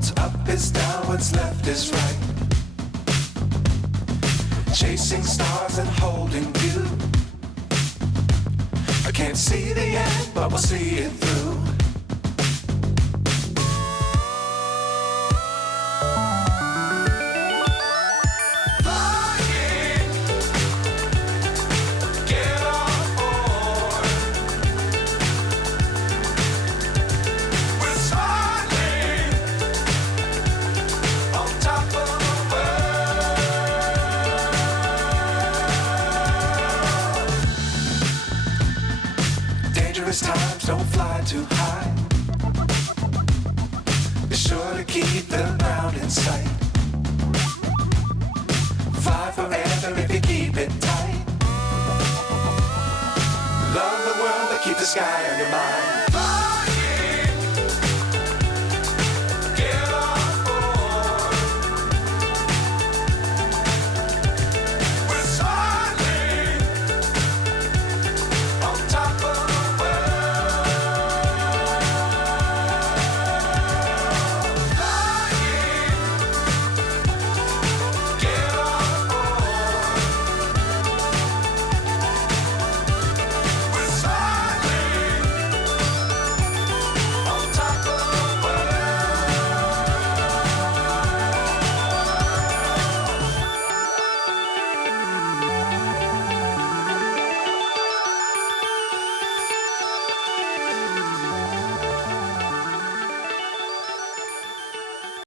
What's up is down, what's left is right. Chasing stars and holding you. I can't see the end, but we'll see it through. Dangerous times, don't fly too high. Be sure to keep the ground in sight. Fly forever if you keep it tight. Love the world, but keep the sky on your mind.